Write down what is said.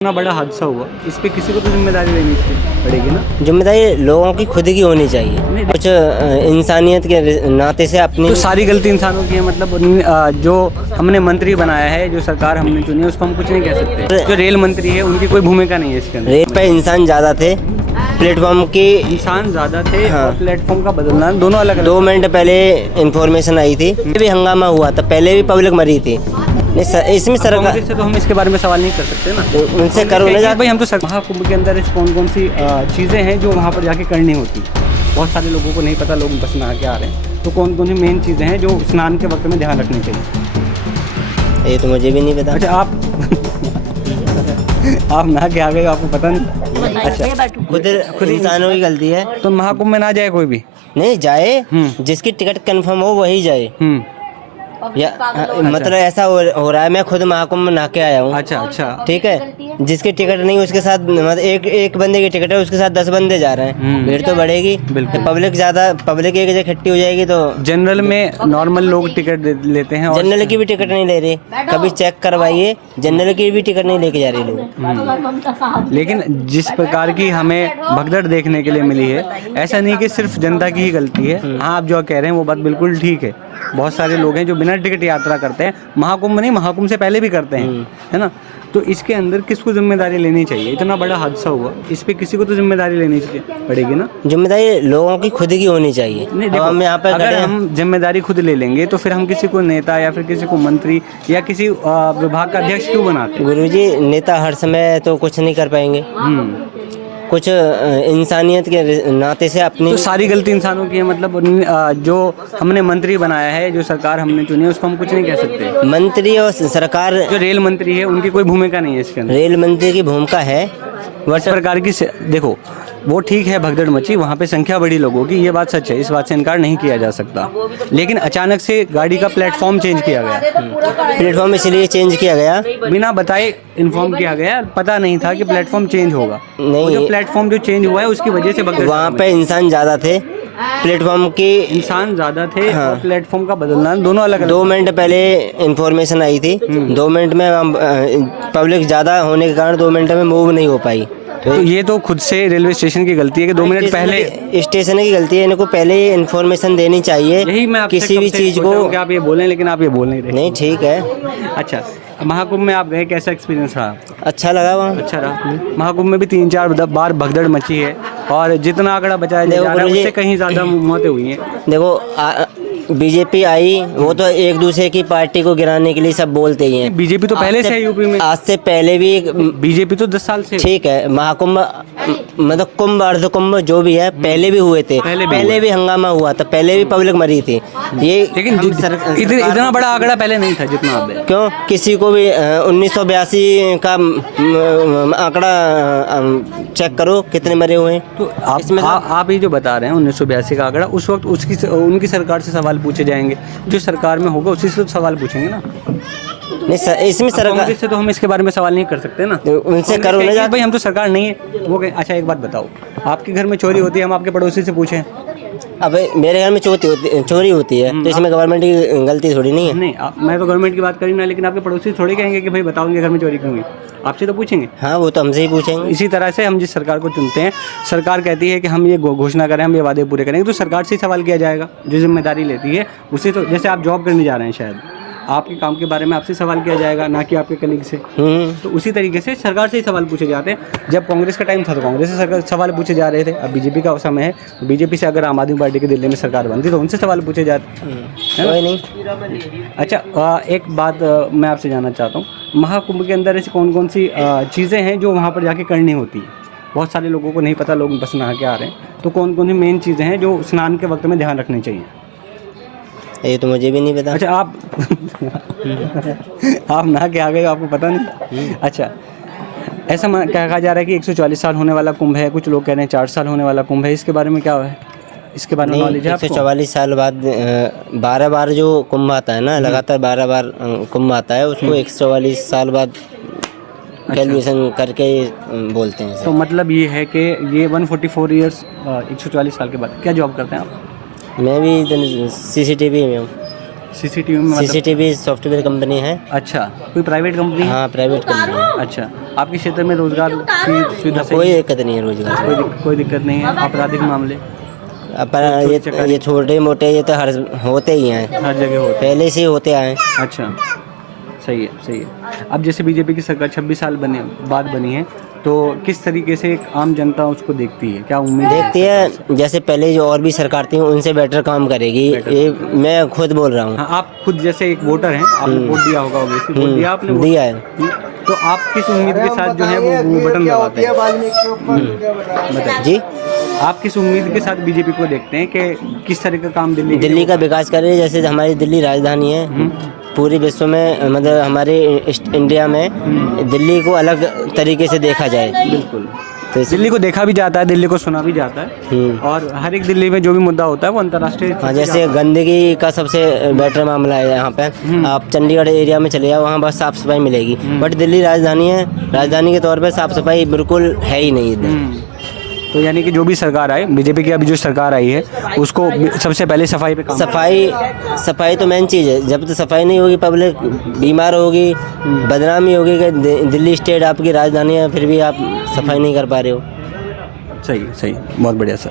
इतना बड़ा हादसा हुआ, इस पे किसी को तो जिम्मेदारी लेनी पड़ेगी ना। जिम्मेदारी लोगों की खुद की होनी चाहिए। कुछ इंसानियत के नाते से अपनी तो सारी गलती इंसानों की है, मतलब जो हमने मंत्री बनाया है, जो सरकार हमने चुनी है, उसको हम कुछ नहीं कह सकते। जो रेल मंत्री है उनकी कोई भूमिका नहीं है इसके अंदर। रेल पे इंसान ज़्यादा थे, प्लेटफॉर्म की इंसान ज़्यादा थे। हाँ। और प्लेटफॉर्म का बदलना दोनों अलग अलग। 2 मिनट पहले इंफॉर्मेशन आई थी, भी हंगामा हुआ था, पहले भी पब्लिक मरी थी। इसमें सरकार कांग्रेस से तो हम इसके बारे में सवाल नहीं कर सकते ना। उनसे करो ना भाई, हम तो महाकुंभ के अंदर ऐसी कौन कौन सी चीज़ें हैं जो वहाँ पर जाके करनी होती। बहुत सारे लोगों को नहीं पता, लोग बस नहा के आ रहे हैं। तो कौन कौन सी मेन चीज़ें हैं जो स्नान के वक्त में ध्यान रखनी चाहिए? ये तो मुझे भी नहीं पता। अच्छा, आप नहा के आ गए, आपको पता नहीं? अच्छा, खुद इंसानों की गलती है। तो महाकुंभ में ना जाए कोई भी? नहीं जाए, जिसकी टिकट कंफर्म हो वही जाए। या मतलब ऐसा हो रहा है, मैं खुद महाकुंभ में नहा के आया हूँ। अच्छा, ठीक है, जिसकी टिकट नहीं उसके साथ मतलब एक बंदे की टिकट है, उसके साथ 10 बंदे जा रहे हैं, भीड़ तो बढ़ेगी। बिल्कुल। पब्लिक एक जगह इकट्ठी हो जाएगी तो जनरल में नॉर्मल लोग टिकट लेते हैं। और जनरल की भी टिकट नहीं ले रहे, कभी चेक करवाइए, जनरल की भी टिकट नहीं लेके जा रहे लोग। लेकिन जिस प्रकार की हमें भगदड़ देखने के लिए मिली है, ऐसा नहीं कि सिर्फ जनता की ही गलती है। हाँ, आप जो कह रहे हैं वो बात बिल्कुल ठीक है। बहुत सारे लोग हैं जो बिना टिकट यात्रा करते हैं, महाकुंभ नहीं, महाकुंभ से पहले भी करते हैं, है ना। तो इसके अंदर किसको जिम्मेदारी लेनी चाहिए? इतना बड़ा हादसा हुआ, इस पे किसी को तो जिम्मेदारी लेनी पड़ेगी ना। जिम्मेदारी लोगों की खुद की होनी चाहिए। नहीं, देखो, हम यहाँ पर अगर हम जिम्मेदारी खुद ले लेंगे तो फिर हम किसी को नेता या फिर किसी को मंत्री या किसी विभाग का अध्यक्ष क्यों बनाते? गुरुजी, नेता हर समय तो कुछ नहीं कर पाएंगे। कुछ इंसानियत के नाते से अपनी तो सारी गलती इंसानों की है, मतलब जो हमने मंत्री बनाया है, जो सरकार हमने चुनी है, उसको हम कुछ नहीं कह सकते। मंत्री और सरकार, जो रेल मंत्री है उनकी कोई भूमिका नहीं है इसके अंदर। रेल मंत्री की भूमिका है। इस प्रकार की देखो, वो ठीक है, भगदड़ मची, वहाँ पे संख्या बढ़ी लोगों की, ये बात सच है, इस बात से इनकार नहीं किया जा सकता। लेकिन अचानक से गाड़ी का प्लेटफॉर्म चेंज किया गया। प्लेटफॉर्म इसलिए चेंज किया गया, बिना बताए इन्फॉर्म किया गया, पता नहीं था कि प्लेटफॉर्म चेंज होगा। नहीं, जो प्लेटफॉर्म जो चेंज हुआ है उसकी वजह से भगदड़। वहाँ पे इंसान ज़्यादा थे, प्लेटफॉर्म की इंसान ज़्यादा थे। हाँ। और प्लेटफॉर्म का बदलना दोनों अलग अलग। 2 मिनट पहले इंफॉर्मेशन आई थी, 2 मिनट में पब्लिक ज़्यादा होने के कारण 2 मिनट में मूव नहीं हो पाई। तो ये तो खुद से रेलवे स्टेशन की गलती है कि 2 मिनट पहले। स्टेशन की गलती है, इनको पहले ही इन्फॉर्मेशन देनी चाहिए। यही मैं आपसे किसी भी चीज़ को कि आप ये बोलें, लेकिन आप ये बोल नहीं रहे। नहीं, ठीक है। अच्छा, महाकुंभ में आप गए, कैसा एक्सपीरियंस रहा? अच्छा लगा वहाँ। अच्छा रहा। महाकुंभ में भी 3-4 बार भगदड़ मची है और जितना आंकड़ा बचाया जा रहा है उससे कहीं ज़्यादा मौतें हुई हैं। देखो, बीजेपी आई, वो तो एक दूसरे की पार्टी को गिराने के लिए सब बोलते ही हैं। बीजेपी तो पहले से यूपी में, आज से पहले भी बीजेपी तो 10 साल से। ठीक है, महाकुंभ मतलब कुंभ अर्ध कुंभ जो भी है पहले भी हुए थे, पहले भी हंगामा हुआ था, पहले भी पब्लिक मरी थी। ये लेकिन इतना बड़ा आंकड़ा पहले नहीं था जितना आप। क्यों? किसी को भी 1982 का आंकड़ा चेक करो कितने मरे हुए हैं। तो आप ये जो बता रहे हैं 1982 का आंकड़ा, उस वक्त उनकी सरकार से सवाल पूछे जाएंगे, जो सरकार में होगा उसी से तो सवाल पूछेंगे ना। नहीं, इसमें सरकार से तो हम इसके बारे में सवाल नहीं कर सकते ना। उनसे करो ना भाई, हम तो सरकार नहीं है वो। अच्छा, एक बात बताओ, आपके घर में चोरी होती है, हम आपके पड़ोसी से पूछें? अब मेरे घर में चोरी होती है तो इसमें गवर्नमेंट की गलती थोड़ी नहीं है। नहीं, मैं तो गवर्नमेंट की बात करी ना, लेकिन आपके पड़ोसी थोड़ी कहेंगे कि भाई बताओ उनके घर में चोरी क्यों हुई, आपसे तो पूछेंगे। हाँ, वो तो हमसे ही पूछेंगे। इसी तरह से हम जिस सरकार को चुनते हैं, सरकार कहती है कि हम ये घोषणा करें, हम ये वादे पूरे करेंगे, तो सरकार से ही सवाल किया जाएगा। जो जिम्मेदारी लेती है उसे तो, जैसे आप जॉब करने जा रहे हैं, शायद आपके काम के बारे में आपसे सवाल किया जाएगा, ना कि आपके कलीग से। तो उसी तरीके से सरकार से ही सवाल पूछे जाते हैं। जब कांग्रेस का टाइम था तो कांग्रेस से सवाल पूछे जा रहे थे। अब बीजेपी का समय है, बीजेपी से अगर आम आदमी पार्टी की दिल्ली में सरकार बनती तो उनसे सवाल पूछे जाते हैं। नहीं। अच्छा, एक बात मैं आपसे जानना चाहता हूँ, महाकुंभ के अंदर ऐसी कौन कौन सी चीज़ें हैं जो वहाँ पर जाके करनी होती है? बहुत सारे लोगों को नहीं पता, लोग बस नहा के आ रहे हैं। तो कौन कौन सी मेन चीज़ें हैं जो स्नान के वक्त में ध्यान रखनी चाहिए? ये तो मुझे भी नहीं पता। अच्छा, आप नहा के आ गए, आपको पता नहीं? अच्छा, ऐसा कहा जा रहा है कि 144 साल होने वाला कुंभ है, कुछ लोग कह रहे हैं 4 साल होने वाला कुंभ है, इसके बारे में क्या है? इसके बारे में नॉलेज है आपको? 144 साल बाद 12 बार जो कुंभ आता है ना, लगातार 12 बार कुंभ आता है, उसको 144 साल बाद कैलकुलेशन करके बोलते हैं। तो मतलब ये है कि ये 144 ईयर्स 144 साल के बाद क्या जॉब करते हैं आप? मैं भी CCTV में हूँ। सीसीटीवी में मतलब सीसीटीवी सॉफ्टवेयर कंपनी है। अच्छा, कोई प्राइवेट कंपनी है? हाँ, प्राइवेट कंपनी है। अच्छा, आपके क्षेत्र में रोजगार की सुविधा सही कोई है? दिक्कत नहीं है रोजगार की। कोई दिक्कत नहीं है। आपराधिक मामले पर ये छोटे मोटे ये तो हर होते ही हैं, हर जगह होते पहले से ही होते आए। हैं। अच्छा, सही है, सही है। अब जैसे बीजेपी की सरकार 26 साल बाद बनी है, तो किस तरीके से एक आम जनता उसको देखती है, क्या उम्मीद देखती है जैसे पहले जो और भी सरकार थी उनसे बेटर काम करेगी, ये मैं खुद बोल रहा हूँ। हाँ, आप खुद जैसे एक वोटर हैं, आपने वोट दिया होगा, ऑब्वियसली वोट दिया आपने? वोट दिया है। तो आप किस उम्मीद के साथ जो है वो बटन दबाते हैं? बताइए जी, आप किस उम्मीद के साथ बीजेपी को देखते हैं कि किस तरह का काम दिल्ली का विकास करे, जैसे हमारी दिल्ली राजधानी है, पूरे विश्व में मतलब हमारे इंडिया में दिल्ली को अलग तरीके से देखा जाए। बिल्कुल, तो दिल्ली को देखा भी जाता है, दिल्ली को सुना भी जाता है, और हर एक दिल्ली में जो भी मुद्दा होता है वो अंतर्राष्ट्रीय। हाँ, जैसे गंदगी का सबसे बेटर मामला है यहाँ पे। आप चंडीगढ़ एरिया में चले जाओ, वहाँ बस साफ सफाई मिलेगी, बट दिल्ली राजधानी है, राजधानी के तौर पे साफ सफाई बिल्कुल है ही नहीं इधर। तो यानी कि जो भी सरकार आए, बीजेपी की अभी जो सरकार आई है, उसको सबसे पहले सफाई पे काम सफाई तो मेन चीज़ है। जब तक सफाई नहीं होगी पब्लिक बीमार होगी, बदनामी होगी कि दिल्ली स्टेट आपकी राजधानी है, फिर भी आप सफाई नहीं कर पा रहे हो। सही, सही, बहुत बढ़िया सर।